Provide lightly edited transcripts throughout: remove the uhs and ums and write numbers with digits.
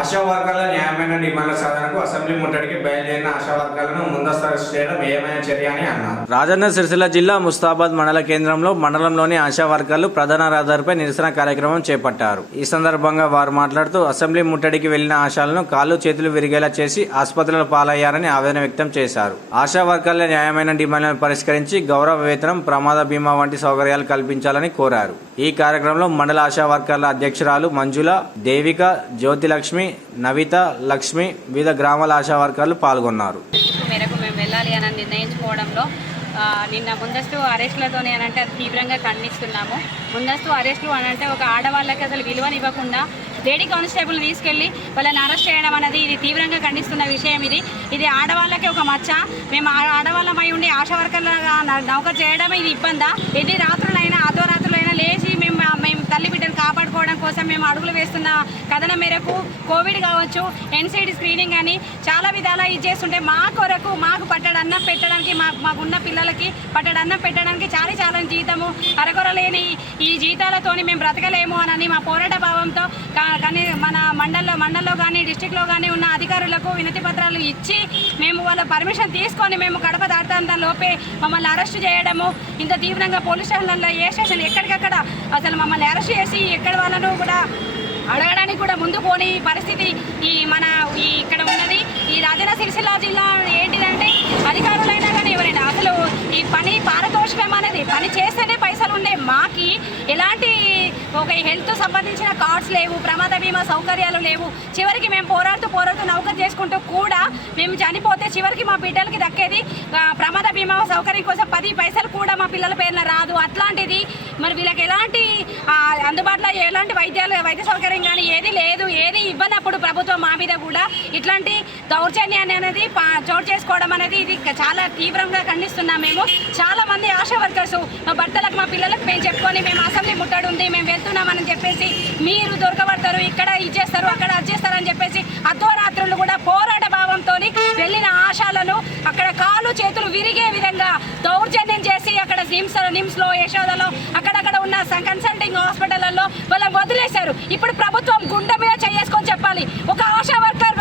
ఆశా వర్కర్ల న్యాయమైన డిమాండ్ల సాధనకు అసెంబ్లీ ముట్టడికి బయలుదేరిన ఆశా వర్కర్లను ముందస్తు అరెస్ట్ చేయడం ఏమైనా చర్య అని అన్నారు. రాజన్న సిరిసిల్ల జిల్లా ముస్తాబాద్ మండల కేంద్రంలో మండలంలోని ఆశా వర్కర్లు ప్రధాన రహదారిపై నిరసన కార్యక్రమం చేపట్టారు. ఈ సందర్భంగా వారు మాట్లాడుతూ అసెంబ్లీ ముట్టడికి వెళ్లిన ఆశాలను కాళ్ళు చేతులు విరిగేలా చేసి ఆసుపత్రుల పాలయ్యారని ఆవేదన వ్యక్తం చేశారు. ఆశా వర్కర్ల న్యాయమైన డిమాండ్లను పరిష్కరించి గౌరవ వేతనం, ప్రమాద బీమా వంటి సౌకర్యాలు కల్పించాలని కోరారు. ఈ కార్యక్రమంలో మండల ఆశా వర్కర్ల అధ్యక్షురాలు మంజుల, దేవిక, జ్యోతిలక్ష్మి, నవిత, లక్ష్మి, వివిధ గ్రామాల ఆశా వర్కర్లు పాల్గొన్నారు. మేరకు మేము వెళ్ళాలి అని నిర్ణయించుకోవడంలో నిన్న ముందస్తు అరెస్టులతోనే అనంటే అది తీవ్రంగా ఖండిస్తున్నాము. ముందస్తు అరెస్టులు అనంటే ఒక ఆడవాళ్ళకి అసలు విలువనివ్వకుండా లేడీ కానిస్టేబుల్ తీసుకెళ్లి వాళ్ళని అరెస్ట్ చేయడం అనేది ఇది తీవ్రంగా ఖండిస్తున్న విషయం. ఇది ఆడవాళ్ళకి ఒక మచ్చ. మేము ఆడవాళ్ళమై ఉండి ఆశా వర్కర్లుగా నౌకరు చేయడం ఇది ఇబ్బందా? ఎన్ని రాత్రులైనా అర్ధరాత్రులైనా లేచి మేము తల్లి బిడ్డలు కాపాడుకోవడం కోసం మేము అడుగులు వేస్తున్న కథనం మేరకు కోవిడ్ కావచ్చు, ఎన్సైడ్ స్క్రీనింగ్ అని చాలా విధాలా ఇది చేస్తుంటే మా కొరకు మాకు పట్టడన్నం పెట్టడానికి మాకున్న పిల్లలకి పట్టడన్నం పెట్టడానికి చాలా జీతము అరకొరలేని ఈ జీతాలతోని మేము బ్రతకలేము అని మా పోరాట భావంతో కానీ మన మండల్లో కానీ డిస్టిక్లో కానీ ఉన్న అధికారులకు వినతి పత్రాలు ఇచ్చి మేము వాళ్ళ పర్మిషన్ తీసుకొని మేము కడప దాటాంత లోపే మమ్మల్ని అరెస్ట్ చేయడము, ఇంత తీవ్రంగా పోలీస్ స్టేషన్లలో ఏ స్టేషన్ ఎక్కడికక్కడ అసలు మమ్మల్ని అరెస్ట్ చేసి ఎక్కడ వాళ్ళను కూడా అడగడానికి కూడా ముందు పోని పరిస్థితి ఇక్కడ ఉన్నది. ఈ రాజన్న సిరిసిల్ల జిల్లా ఏంటిదంటే అధికారులైనా కానీ ఎవరైనా అసలు ఈ పని పారదోషకం అనేది పని చేస్తేనే పైసలు ఉండే మాకి ఎలాంటి ఒక హెల్త్ సంబంధించిన కార్డ్స్ లేవు, ప్రమాద బీమా సౌకర్యాలు లేవు. చివరికి మేము పోరాడుతూ నౌకరు చేసుకుంటూ కూడా మేము చనిపోతే చివరికి మా బిడ్డలకి దక్కేది ప్రమాద బీమా సౌకర్యం కోసం 10 పైసలు కూడా మా పిల్లల పేరున రాదు. అట్లాంటిది మరి వీళ్ళకి ఎలాంటి అందుబాటులో ఎలాంటి వైద్య సౌకర్యం కానీ ఏది లేదు. ఏది ఇవ్వనప్పుడు ప్రభుత్వం మా మీద కూడా ఇట్లాంటి దౌర్జన్యాన్ని అనేది చోటు చేసుకోవడం అనేది ఇది చాలా తీవ్రంగా ఖండిస్తున్నాం. మేము చాలా మంది ఆశా వర్కర్స్ మా భర్తలకు మా పిల్లలకు మేము చెప్పుకొని మేము అసెంబ్లీ ముట్టడి ఉంది, మేము వెళ్తున్నామని చెప్పేసి మీరు దొరకబడతారు, ఇక్కడ ఇచ్చేస్తారు, అక్కడ అచ్చేస్తారు అని చెప్పేసి అర్ధరాత్రులు కూడా పోరాట భావంతో వెళ్ళిన ఆశాలను అక్కడ కాళ్ళు చేతులు విరిగే విధంగా దౌర్జన్యం చేసి అక్కడ నిమ్స్లో, యశోదలో అక్కడక్కడ ఉన్న కన్సల్టింగ్ హాస్పిటళ్లలో వాళ్ళని వదిలేశారు. ఇప్పుడు ప్రభుత్వం గుండె మీద చేసుకొని చెప్పాలి. ఒక ఆశా వర్కర్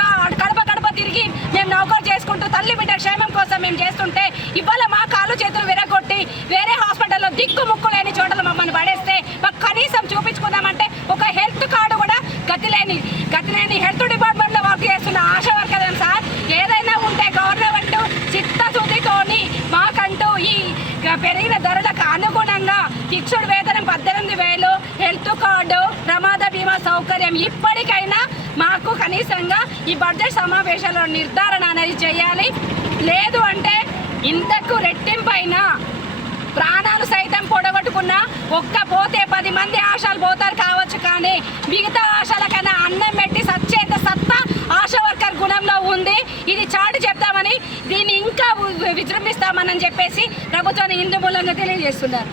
కడప తిరిగి మేము నౌకరు చేసుకుంటూ తల్లి బిడ్డ క్షేమం కోసం మేము చేస్తుంటే ఇవాళ మా కాళ్ళు చేతులు విరగొట్టి వేరే హాస్పిటల్లో దిక్కు ముక్కు లేని చోటలు మమ్మల్ని పడేస్తే మాకు కనీసం చూపించుకుందామంటే ఒక హెల్త్ కార్డు కూడా గతిలేని హెల్త్ డిపార్ట్మెంట్లో వర్క్ చేస్తున్న ఆశా వర్కర్ సార్. ఏదైనా ఉంటే గవర్నమెంట్ చిత్తశుద్ధితోని మాకంటూ ఈ పెరిగిన ధరలకు అనుగుణంగా ఫిక్స్డ్ వేతనం 18,000, హెల్త్ కార్డు, ప్రమాద బీమా సౌకర్యం ఇప్పటికైనా మాకు కనీసంగా ఈ బడ్జెట్ సమావేశాల్లో నిర్ధారణ అనేది చేయాలి. లేదు అంటే ఇంతకు రెట్టింపైన ప్రాణాలు సైతం పొడగొట్టుకున్నా పోతే 10 మంది ఆశాలు పోతారు కావచ్చు, కానీ మిగతా ఆశాల కన్నా అన్నం పెట్టి సచ్చేత సత్తా ఆశా వర్కర్ గుణంలో ఉంది. ఇది చాటు చెప్తామని దీన్ని ఇంకా విజృంభిస్తామని చెప్పేసి ప్రభుత్వాన్ని ఇందు మూలంగా తెలియజేస్తున్నారు.